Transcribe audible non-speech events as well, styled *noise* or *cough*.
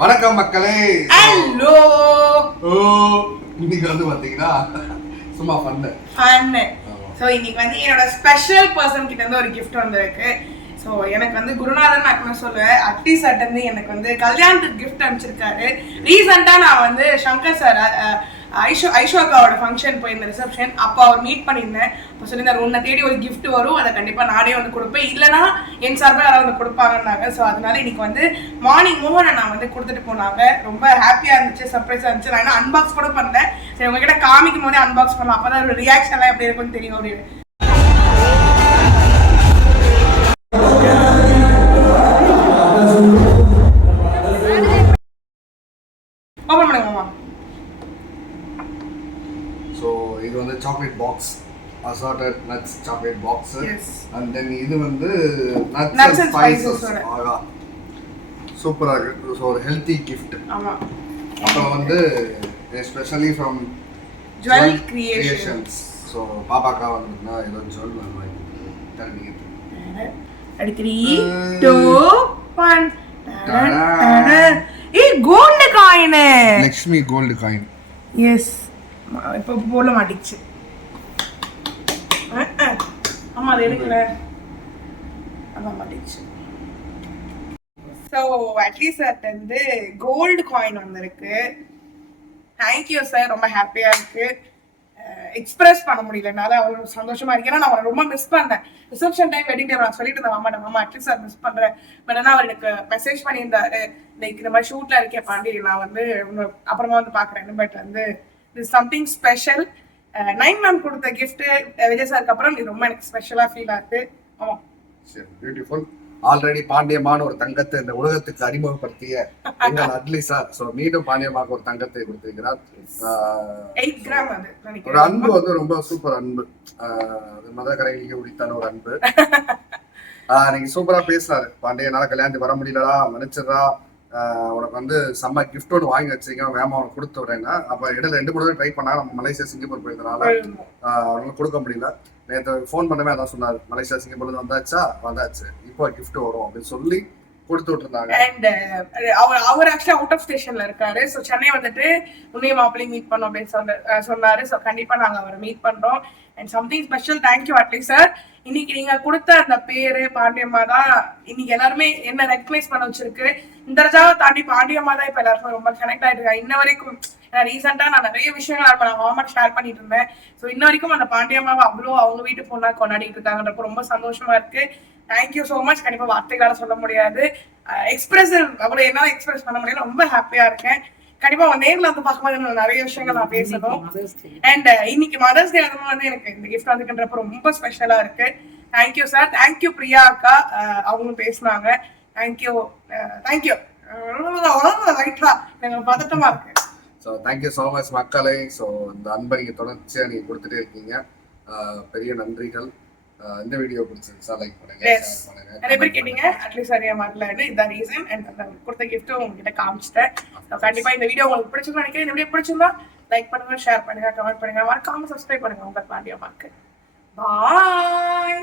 வணக்கம் மக்களே. ஹலோ ஓ இன்னைக்கு வந்து பாத்தீங்கன்னா சும்மா பண்ணு ஃபன்னு ஸோ இன்னைக்கு வந்து என்னோட ஸ்பெஷல் பர்சன் கிட்ட இருந்து ஒரு gift வந்திருக்கு. ஸோ எனக்கு வந்து குருநாதன் நான் சொல்லுவேன். அட்டி சார் வந்து எனக்கு வந்து கல்யாணத்துக்கு கிஃப்ட் அனுப்பிச்சிருக்காரு. ரீசெண்டாக நான் வந்து சங்கர் சார் ஐஷோ ஐஷோ அக்காவோட ஃபங்க்ஷன் போயிருந்த ரிசப்ஷன் அப்போ அவர் மீட் பண்ணியிருந்தேன். அப்போ சொல்லியிருந்தார் உன்னை தேடி ஒரு கிஃப்ட் வரும். அதை கண்டிப்பாக நானே வந்து கொடுப்பேன். இல்லைனா என் சார்பாக யாராவது வந்து கொடுப்பாங்கன்னாங்க. ஸோ அதனால இன்னைக்கு வந்து மார்னிங் மோகனை நான் வந்து கொடுத்துட்டு போனாங்க. ரொம்ப ஹாப்பியாக இருந்துச்சு சர்ப்ரைஸாக இருந்துச்சு. நான் இன்னும் அன்பாக்ஸ் கூட பண்ணேன் சரி உங்ககிட்ட காமிக்கும் போதே அன்பாக்ஸ் பண்ணலாம். அப்போ தான் ரியாக்ஷன்லாம் எப்படி இருக்குன்னு தெரியும். அப்படின்னு இது வந்து chocolate box assorted nuts chocolate box. And then இது வந்து நட்ஸ் அண்ட் ஸ்பைசஸ். ஆகா சூப்பராக இருக்கு. ஸோ ஒரு ஹெல்த்தி கிஃப்ட் ஆமா. அப்புறம் வந்து specially from jewel creations so பாப்பாக்கா வந்துன்னா ஏதோ ஜுவல் வாங்கி தரீங்க ரெடி த்ரீ டூ ஒன் ஏய் gold coin. Lakshmi gold coin yes இப்போ போட மாட்டிச்சு ஆமாம் ஆமா அது எடுக்கல. அதான் மாட்டிச்சு ஸோ அட்லீஸ்ட் அது வந்து கோல்டு காயின் வந்திருக்கு தேங்க்யூ சார் ரொம்ப ஹாப்பியா இருக்கு. எக்ஸ்பிரஸ் பண்ண முடியலனால அவ்வளோ சந்தோஷமா இருக்கு. ஏன்னா நான் அவரை ரொம்ப மிஸ் பண்ணேன். ரிசப்ஷன் டைம் வெட்டிங் டைம் நான் சொல்லிட்டு இருந்தேன் மாமா மாமா அட்லீஸ்ட் சார் மிஸ் பண்றேன். பட் ஆனால் அவர் எனக்கு மெசேஜ் பண்ணியிருந்தாரு. லைக் இந்த மாதிரி ஷூட்ல இருக்கேன் பாண்டி நான் வந்து அப்புறமா வந்து பாக்குறேன் பட் வந்து இது சம்திங் ஸ்பெஷல் நைன் மேம் கொடுத்த கிஃப்ட் விஜய் சாருக்கு அப்புறம் இது ரொம்ப எனக்கு ஸ்பெஷலா ஃபீல் ஆகுது. ஆமா. சரி பியூட்டிஃபுல் ஆல்ரெடி பாண்டியமான ஒரு தங்கத்தை இந்த உலகத்துக்கு அறிமுகப்படுத்திய எங்கள் *laughs* அட்லி சார் ஸோ மீண்டும் பாண்டியமாக ஒரு தங்கத்தை கொடுத்திருக்கிறார். அது ஒரு அன்பு வந்து ரொம்ப சூப்பர் அன்பு. ஆஹ் அது மதக்கரைக்கு உரித்தான ஒரு அன்பு. ஆஹ் *laughs* நீங்க சூப்பரா பேசுறாரு பாண்டியனால கல்யாணத்துக்கு வர முடியலடா மன்னிச்சிடா ஆஹ் உனக்கு வந்து செம்ம கிஃப்ட் ஒன்று வாங்கி வச்சிருக்கேன். வேமா அவனுக்கு கொடுத்து விடுறேன்னா அப்ப இடையில ரெண்டு மூணு ட்ரை பண்ணா நம்ம மலேசியா சிங்கப்பூர் போயிருந்தனால அவனுக்கு கொடுக்க முடியல. நேற்று ஃபோன் பண்ணவே அதான் சொன்னார். மலேசியா சிங்கப்பூர்ல வந்தாச்சா? வந்தாச்சு. இப்போ கிஃப்ட் வரும் அப்படின்னு சொல்லி கொடுத்து விட்டுருந்தாங்க. அண்ட் அவர் அவர் ஆக்சுவலி அவுட் ஆஃப் ஸ்டேஷன்ல இருக்காரு. ஸோ சென்னை வந்துட்டு உன்னைய மாப்பிள்ளையும் மீட் பண்ணோம் அப்படின்னு சொன்ன அஹ் சொன்னாரு. ஸோ கண்டிப்பா நாங்க அவரை மீட் பண்றோம். And something special thank you at least sir இன்னைக்கு நீங்க கொடுத்த அந்த பேரு பாண்டியம்மா தான் இன்னைக்கு எல்லாருமே என்ன ரெக்கக்னைஸ் பண்ண வச்சிருக்கு. இந்த ரஜாவை தாண்டி பாண்டியம்மா தான் இப்ப எல்லாருக்கும் ரொம்ப கனெக்ட் ஆயிட்டு இருக்கா? இன்ன வரைக்கும் ஏன்னா ரீசெண்டா நான் நிறைய விஷயங்கள் நம்ம நான் மாமா ஷேர் பண்ணிட்டு இருந்தேன். ஸோ இன்ன வரைக்கும் அந்த பாண்டியம்மாவை அவ்வளோ அவங்க வீட்டு பொண்ணா கொண்டாடிட்டு இருக்காங்கன்றப்ப ரொம்ப சந்தோஷமா இருக்கு. தேங்க்யூ ஸோ மச் கண்டிப்பா வார்த்தைகளால சொல்ல முடியாது. எக்ஸ்பிரஸ் அவ்வளோ என்னால எக்ஸ்பிரஸ் பண்ண முடியல. ரொம்ப ஹாப்பியா இருக்கேன். கண்டிப்பா உங்க நேர்ல வந்து பார்க்கும்போது நிறைய விஷயங்கள் நான் பேசணும். அண்ட் இன்னைக்கு மதர்ஸ் டே அதுவும் வந்து எனக்கு இந்த கிஃப்ட் வந்துக்கின்றப்ப ரொம்ப ஸ்பெஷலா இருக்கு. தேங்க்யூ சார் தேங்க்யூ பிரியா அக்கா. அவங்களும் பேசுனாங்க. தேங்க்யூ தேங்க்யூ ரைட்டா எனக்கு பதட்டமா இருக்கு. So thank you so much மக்களே. ஸோ இந்த அன்பை நீங்கள் தொடர்ச்சியாக நீங்கள் கொடுத்துட்டே இருக்கீங்க. பெரிய நன்றிகள். இந்த வீடியோ பிடிச்சிருந்துச்சா லைக் பண்ணுங்க நிறைய பேர் கேட்டீங்க. அட்லீஸ்ட் சரியா வரலன்னு இதுதான் ரீசன் அண்ட் அந்த கொடுத்த கிஃப்ட்டும் உங்ககிட்ட காமிச்சிட்டேன். கண்டிப்பா இந்த வீடியோ உங்களுக்கு பிடிச்சிருக்கும் நினைக்கிறேன். இந்த வீடியோ பிடிச்சிருந்தா லைக் பண்ணுங்க ஷேர் பண்ணுங்க கமெண்ட் பண்ணுங்க. மறக்காம சப்ஸ்கிரைப் பண்ணுங்க உங்க பாண்டியம்மாக்கு பாய்